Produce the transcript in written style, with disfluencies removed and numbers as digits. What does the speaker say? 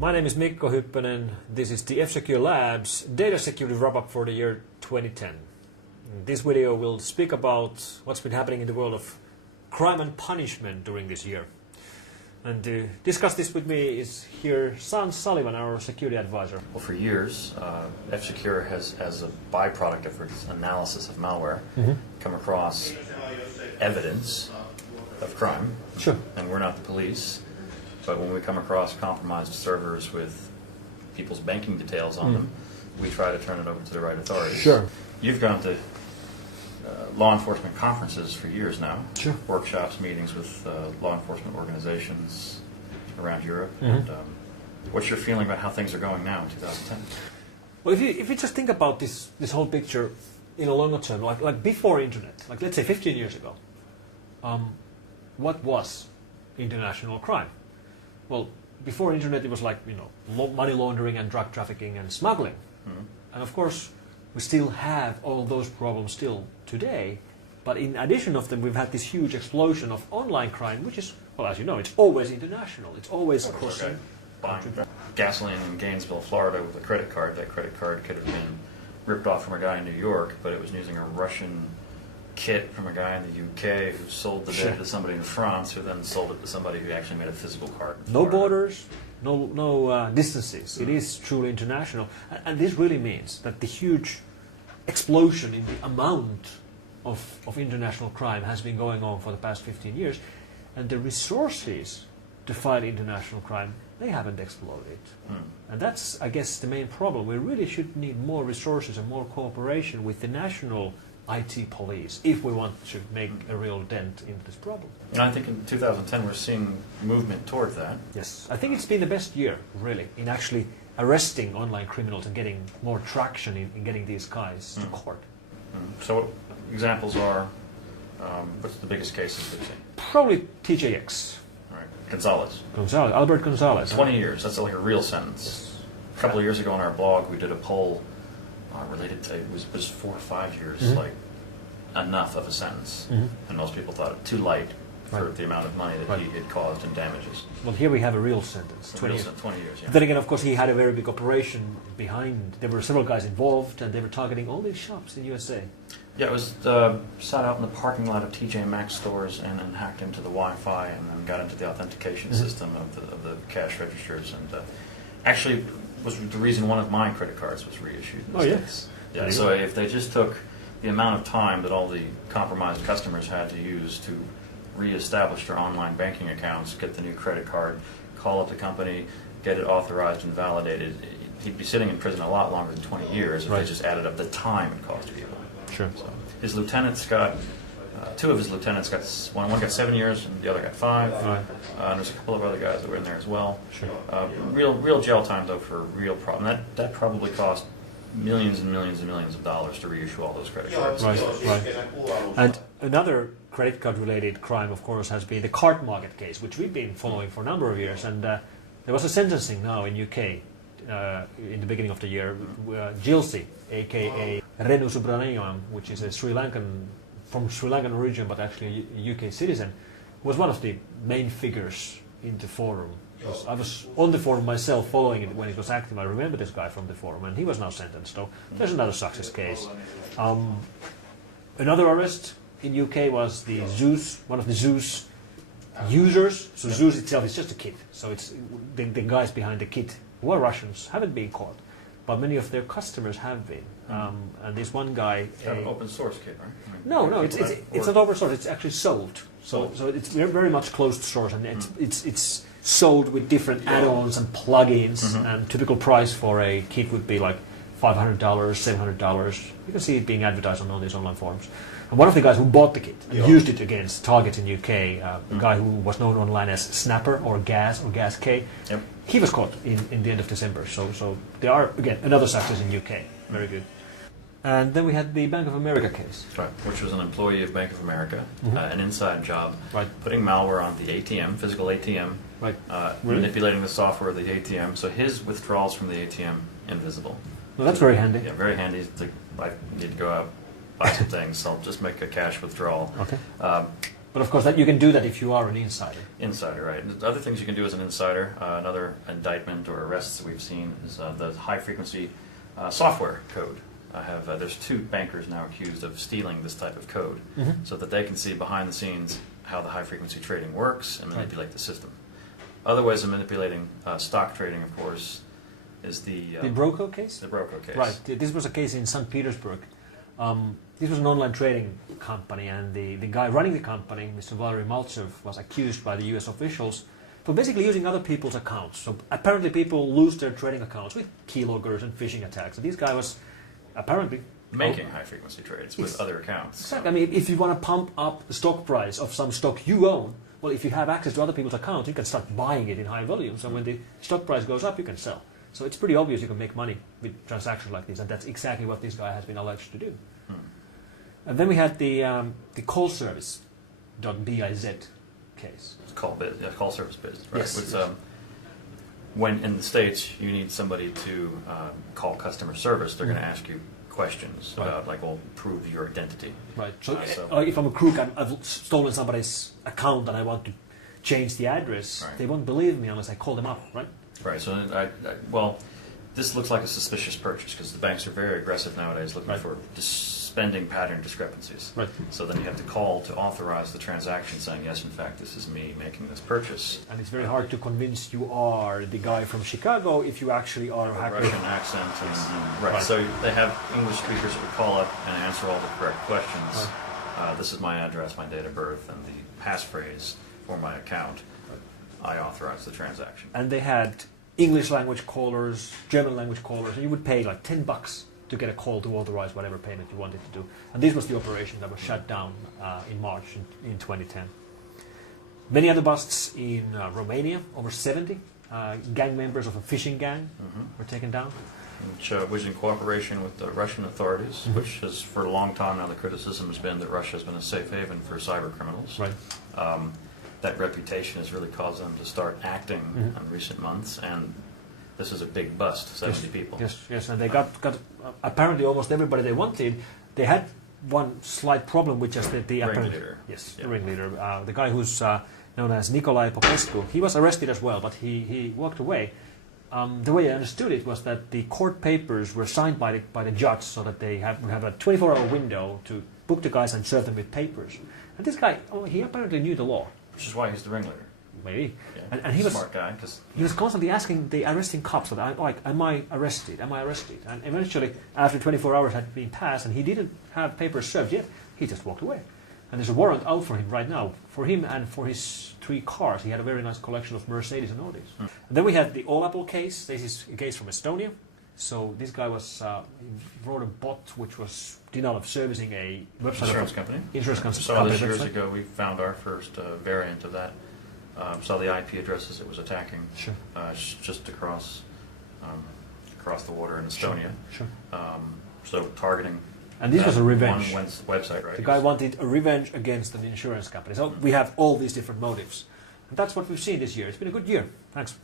My name is Mikko Hyppönen. This is the F-Secure Labs Data Security Wrap-Up for the year 2010. In this video will speak about what's been happening in the world of crime and punishment during this year. And to discuss this with me is here Sean Sullivan, our security advisor. Well, for years, F-Secure has, as a byproduct of its analysis of malware, come across evidence of crime. Sure. And we're not the police, but when we come across compromised servers with people's banking details on them, we try to turn it over to the right authorities. Sure. You've gone to law enforcement conferences for years now. Sure. Workshops, meetings with law enforcement organizations around Europe. And, what's your feeling about how things are going now in 2010? Well, if you just think about this whole picture in a longer term, like before internet, like let's say 15 years ago, what was international crime? Well, before internet, it was like money laundering and drug trafficking and smuggling, and of course we still have all those problems still today. But in addition of them, we've had this huge explosion of online crime, which is, well, as you know, it's always international. It's always crossing. Buying gasoline in Gainesville, Florida, with a credit card. That credit card could have been ripped off from a guy in New York, but it was using a Russian kit from a guy in the UK who sold the data to somebody in France, who then sold it to somebody who actually made a physical card. No borders, no distances. It is truly international, and this really means that the huge explosion in the amount of international crime has been going on for the past 15 years, and the resources to fight international crime, they haven't exploded. And that's, I guess, the main problem. We really should need more resources and more cooperation with the national IT police if we want to make a real dent into this problem. And I think in 2010 we're seeing movement toward that. Yes, I think it's been the best year, really, in actually arresting online criminals and getting more traction in getting these guys to court. So what examples are, what's the biggest cases we've seen? Probably TJX. Right. Gonzalez. Albert Gonzalez. 20 years, that's like a real sentence. Yes. A couple of years ago on our blog we did a poll related to, it was 4 to 5 years, like enough of a sentence. And most people thought it too light for the amount of money that he had caused in damages. Well, here we have a real sentence, 20 years. 20 years, yeah. Then again, of course, he had a very big operation behind. There were several guys involved, and they were targeting all these shops in USA. Yeah, it was sat out in the parking lot of TJ Maxx stores and then hacked into the Wi-Fi and then got into the authentication system of the cash registers, and actually was the reason one of my credit cards was reissued. Oh, yes. Yeah, so if they just took the amount of time that all the compromised customers had to use to reestablish their online banking accounts, get the new credit card, call up the company, get it authorized and validated, he'd be sitting in prison a lot longer than 20 years if they just added up the time it cost people. Sure. So his lieutenants got, two of his lieutenants got, one got 7 years and the other got 5. Right. And there's a couple of other guys that were in there as well. Sure. Real jail time though for a real problem. That probably cost millions and millions and millions of dollars to reissue all those credit cards. Right. And another credit card related crime, of course, has been the card market case, which we've been following for a number of years. And there was a sentencing now in UK in the beginning of the year. Jilsi, aka Renu Subramaniam, which is a from Sri Lankan origin but actually a UK citizen, was one of the main figures in the forum. I was on the forum myself following it when it was active. I remember this guy from the forum, and he was now sentenced. So there's another success case. Another arrest in UK was the Zeus, one of the Zeus users. So Zeus itself is just a kit. So it's the guys behind the kit who are Russians haven't been caught, but many of their customers have been. And this one guy, An open source kit, right? No, it's not open source. It's actually sold. So it's very much closed source, and it's sold with different add-ons and plugins. And typical price for a kit would be like $500, $700. You can see it being advertised on all these online forums. And one of the guys who bought the kit used it against targets in UK, a guy who was known online as Snapper or Gas K. Yep. He was caught in the end of December. So there are, again, another success in UK. Very good. And then we had the Bank of America case. Right, which was an employee of Bank of America, an inside job, Right. putting malware on the ATM, physical ATM, Right. manipulating the software of the ATM, so his withdrawals from the ATM invisible. Well, that's very handy. Yeah, very handy. It's like, I need to go out, buy some things, so I'll just make a cash withdrawal. Okay. But of course, that you can do that if you are an insider. Insider, right. And the other things you can do as an insider, another indictment or arrests that we've seen is the high-frequency software code. There's 2 bankers now accused of stealing this type of code, so that they can see behind the scenes how the high-frequency trading works and manipulate the system. Other ways of manipulating stock trading, of course, is the Broco case? The Broco case. Right. This was a case in St. Petersburg. This was an online trading company, and the guy running the company, Mr. Valery Maltsev, was accused by the US officials for basically using other people's accounts. So apparently people lose their trading accounts with keyloggers and phishing attacks. And this guy was apparently making high-frequency trades with other accounts. Exactly. I mean, if you want to pump up the stock price of some stock you own, well, if you have access to other people's accounts, you can start buying it in high volumes. And when the stock price goes up, you can sell. So it's pretty obvious you can make money with transactions like this, and that's exactly what this guy has been alleged to do. And then we had the call service.biz case. It's call service biz, right? Yes. Which, when in the States you need somebody to call customer service, they're going to ask you questions about, like, well, prove your identity. Right. So if I'm a crook, I've stolen somebody's account and I want to change the address, they won't believe me unless I call them up, right? Right. So, well, this looks like a suspicious purchase because the banks are very aggressive nowadays looking for spending pattern discrepancies. Right. So then you have to call to authorize the transaction saying, yes, in fact, this is me making this purchase. And it's very hard to convince you are the guy from Chicago if you actually are a hacker. Russian accent. Right. So they have English speakers that would call up and answer all the correct questions. This is my address, my date of birth, and the passphrase for my account. I authorize the transaction. And they had English language callers, German language callers, and you would pay like $10 to get a call to authorize whatever payment you wanted to do. And this was the operation that was shut down in March in 2010. Many other busts in Romania, over 70 gang members of a phishing gang were taken down. Which was in cooperation with the Russian authorities, which has, for a long time now, the criticism has been that Russia has been a safe haven for cyber criminals. Right. That reputation has really caused them to start acting in recent months, and this is a big bust, 70 people. Yes, and they got apparently almost everybody they wanted. They had one slight problem, which is that the ringleader. The ringleader, the guy who's known as Nikolai Popesko, he was arrested as well, but he walked away. The way I understood it was that the court papers were signed by the judge, so that they would have a 24-hour window to book the guys and serve them with papers. And this guy, he apparently knew the law. Which is why he's the ringleader. Maybe. Yeah. And he was smart guy. He was constantly asking the arresting cops, that am I arrested? Am I arrested? And eventually, after 24 hours had been passed and he didn't have papers served yet, he just walked away. And there's a warrant out for him right now, for him and for his 3 cars. He had a very nice collection of Mercedes and Audis. And then we had the All-Apple case. This is a case from Estonia. So this guy he wrote a bot which was denial of servicing a website insurance company. Insurance company. So this years ago we found our first variant of that. Saw the IP addresses it was attacking. Sure. Just across the water in Estonia. Sure. So targeting. And this was a revenge. One website, right? The guy wanted a revenge against an insurance company. So we have all these different motives. And that's what we've seen this year. It's been a good year. Thanks.